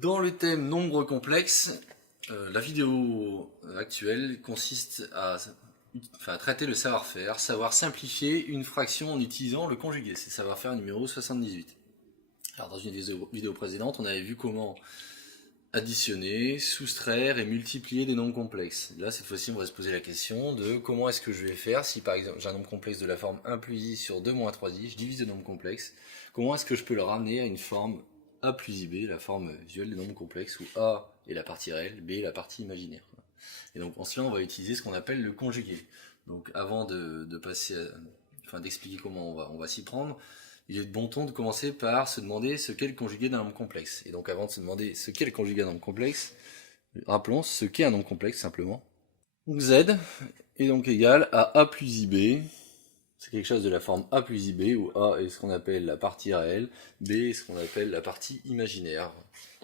Dans le thème nombre complexe, la vidéo actuelle consiste à traiter le savoir-faire, savoir simplifier une fraction en utilisant le conjugué. C'est savoir-faire numéro 78. Alors dans une vidéo précédente, on avait vu comment additionner, soustraire et multiplier des nombres complexes. Là, cette fois-ci, on va se poser la question de comment est-ce que je vais faire si par exemple j'ai un nombre complexe de la forme 1 plus i sur 2 moins 3i, je divise le nombre complexe, comment est-ce que je peux le ramener à une forme a plus ib, la forme visuelle des nombres complexes, où a est la partie réelle, b est la partie imaginaire. Et donc en cela, on va utiliser ce qu'on appelle le conjugué. Donc avant de passer, d'expliquer comment on va s'y prendre, il est de bon ton de commencer par se demander ce qu'est le conjugué d'un nombre complexe. Et donc avant de se demander ce qu'est le conjugué d'un nombre complexe, rappelons ce qu'est un nombre complexe simplement. Donc z est donc égal à a plus ib, c'est quelque chose de la forme a plus ib, où a est ce qu'on appelle la partie réelle, b est ce qu'on appelle la partie imaginaire.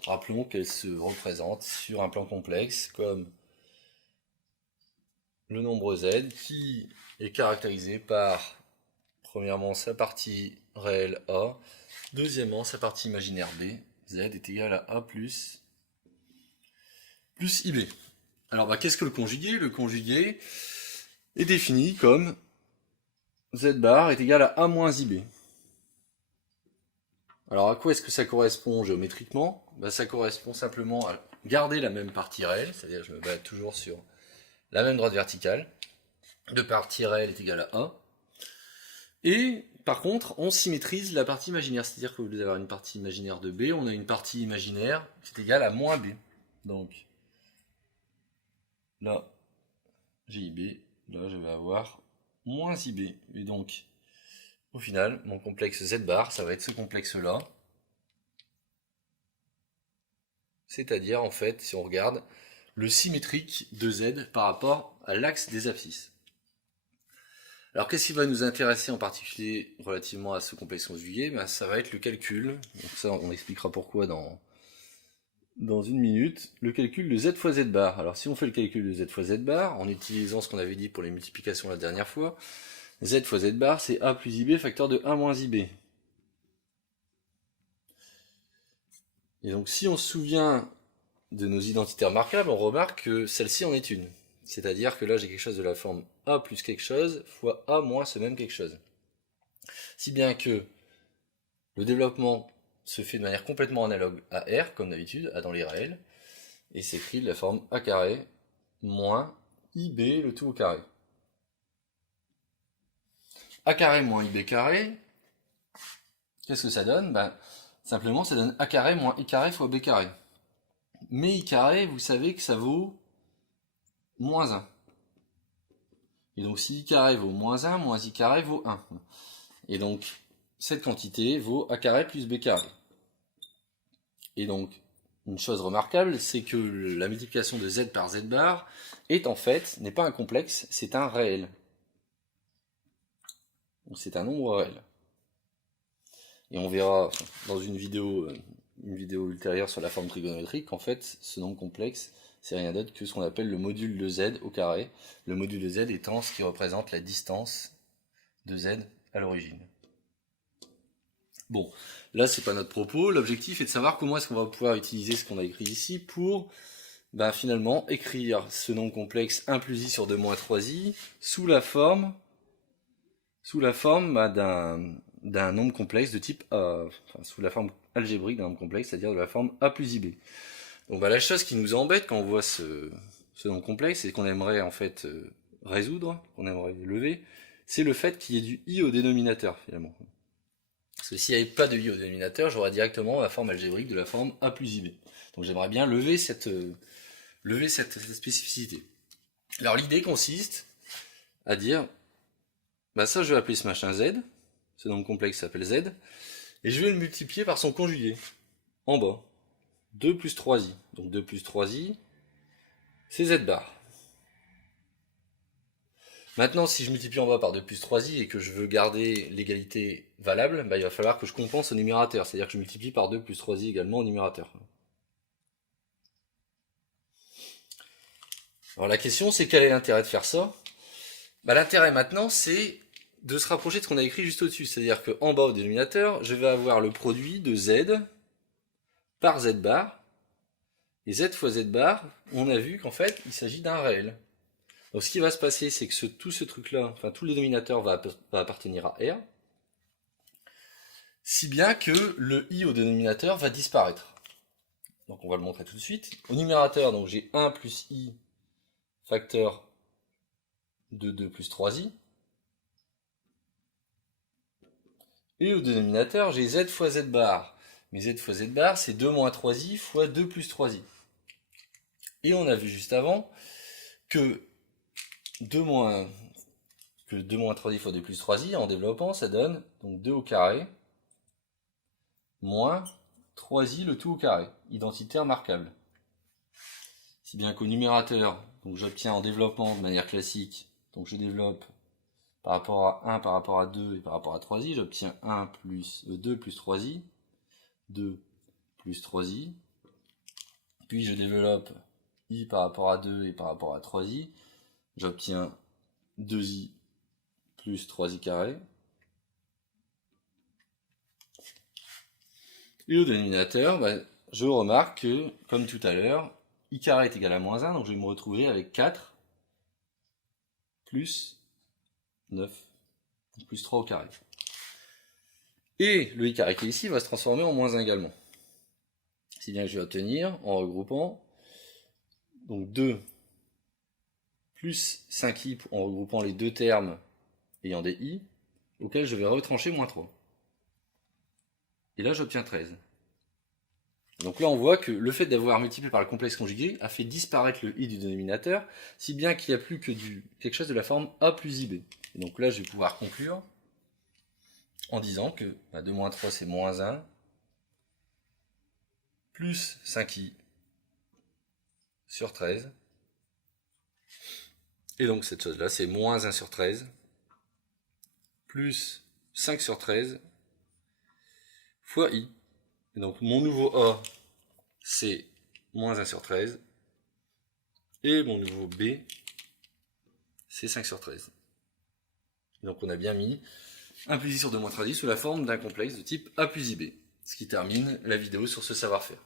Rappelons qu'elle se représente sur un plan complexe comme le nombre z qui est caractérisé par, premièrement, sa partie réelle a, deuxièmement, sa partie imaginaire b. Z est égal à a plus ib. Alors, qu'est-ce que le conjugué? Le conjugué est défini comme z bar est égal à a moins ib. Alors, à quoi est-ce que ça correspond géométriquement? Ça correspond simplement à garder la même partie réelle, c'est-à-dire je me base toujours sur la même droite verticale. De partie réelle est égal à a. Et par contre, on symétrise la partie imaginaire, c'est-à-dire qu'au lieu d'avoir une partie imaginaire de b, on a une partie imaginaire qui est égale à moins b. Donc là, j'ai ib, là je vais avoir moins ib. Et donc, au final, mon complexe z bar, ça va être ce complexe-là. C'est-à-dire, en fait, si on regarde, le symétrique de z par rapport à l'axe des abscisses. Alors qu'est-ce qui va nous intéresser en particulier relativement à ce complexe conjugué? Ça va être le calcul, donc ça on expliquera pourquoi dans une minute, le calcul de z fois z bar. Alors si on fait le calcul de z fois z bar, en utilisant ce qu'on avait dit pour les multiplications la dernière fois, z fois z bar c'est a plus ib facteur de 1 moins ib. Et donc si on se souvient de nos identités remarquables, on remarque que celle-ci en est une. C'est-à-dire que là j'ai quelque chose de la forme a plus quelque chose fois a moins ce même quelque chose. Si bien que le développement se fait de manière complètement analogue à R, comme d'habitude, A dans les réels, et s'écrit de la forme A carré moins IB le tout au carré. A carré moins IB carré, qu'est-ce que ça donne? Simplement ça donne A carré moins I carré fois B carré. Mais I carré, vous savez que ça vaut moins 1. Et donc si I carré vaut moins 1, moins I carré vaut 1. Et donc cette quantité vaut A carré plus B carré. Et donc une chose remarquable, c'est que la multiplication de z par z bar est en fait, n'est pas un complexe, c'est un réel. Donc c'est un nombre réel. Et on verra dans une vidéo ultérieure sur la forme trigonométrique qu'en fait, ce nombre complexe, c'est rien d'autre que ce qu'on appelle le module de z au carré. Le module de z étant ce qui représente la distance de z à l'origine. Bon, là c'est pas notre propos, l'objectif est de savoir comment est-ce qu'on va pouvoir utiliser ce qu'on a écrit ici pour finalement écrire ce nombre complexe 1 plus i sur 2 moins 3i sous la forme d'un nombre complexe de type sous la forme algébrique d'un nombre complexe, c'est-à-dire de la forme a plus ib. Donc la chose qui nous embête quand on voit ce nombre complexe et qu'on aimerait en fait résoudre, qu'on aimerait lever, c'est le fait qu'il y ait du i au dénominateur finalement. Parce que s'il n'y avait pas de i au dénominateur, j'aurais directement la forme algébrique de la forme a plus ib. Donc j'aimerais bien lever cette spécificité. Alors l'idée consiste à dire, ça je vais appeler ce machin z, ce nombre complexe s'appelle z, et je vais le multiplier par son conjugué, en bas. 2 plus 3i. Donc 2 plus 3i, c'est z bar. Maintenant, si je multiplie en bas par 2 plus 3i et que je veux garder l'égalité valable, il va falloir que je compense au numérateur, c'est-à-dire que je multiplie par 2 plus 3i également au numérateur. Alors la question, c'est quel est l'intérêt de faire ça? L'intérêt maintenant, c'est de se rapprocher de ce qu'on a écrit juste au-dessus. C'est-à-dire qu'en bas au dénominateur, je vais avoir le produit de z par z bar. Et z fois z bar, on a vu qu'en fait, il s'agit d'un réel. Donc ce qui va se passer, c'est que tout ce truc-là, enfin tout le dénominateur va appartenir à R, si bien que le i au dénominateur va disparaître. Donc on va le montrer tout de suite. Au numérateur, donc j'ai 1 plus i facteur de 2 plus 3i. Et au dénominateur, j'ai z fois z bar. Mais z fois z bar, c'est 2 moins 3i fois 2 plus 3i. Et on a vu juste avant que 2 moins 3i fois 2 plus 3i, en développant, ça donne donc 2 au carré moins 3i le tout au carré, identité remarquable. Si bien qu'au numérateur, donc j'obtiens en développement de manière classique, donc je développe par rapport à 1, par rapport à 2 et par rapport à 3i, j'obtiens 1 plus 2 plus 3i, 2 plus 3i, puis je développe i par rapport à 2 et par rapport à 3i, j'obtiens 2i plus 3i carré. Et au dénominateur, je remarque que, comme tout à l'heure, i carré est égal à moins 1, donc je vais me retrouver avec 4 plus 9, donc plus 3 au carré. Et le i carré qui est ici va se transformer en moins 1 également. Si bien que je vais obtenir, en regroupant, donc 2 plus 5i en regroupant les deux termes ayant des i, auxquels je vais retrancher moins 3. Et là j'obtiens 13. Donc là on voit que le fait d'avoir multiplié par le complexe conjugué a fait disparaître le i du dénominateur, si bien qu'il n'y a plus que quelque chose de la forme a plus ib. Et donc là je vais pouvoir conclure en disant que 2 moins 3 c'est moins 1, plus 5i sur 13, et donc cette chose là c'est moins 1 sur 13, plus 5 sur 13, fois i. Et donc mon nouveau a c'est moins 1 sur 13, et mon nouveau b c'est 5 sur 13. Donc on a bien mis 1 plus i sur 2 moins 3i sous la forme d'un complexe de type a plus ib. Ce qui termine la vidéo sur ce savoir-faire.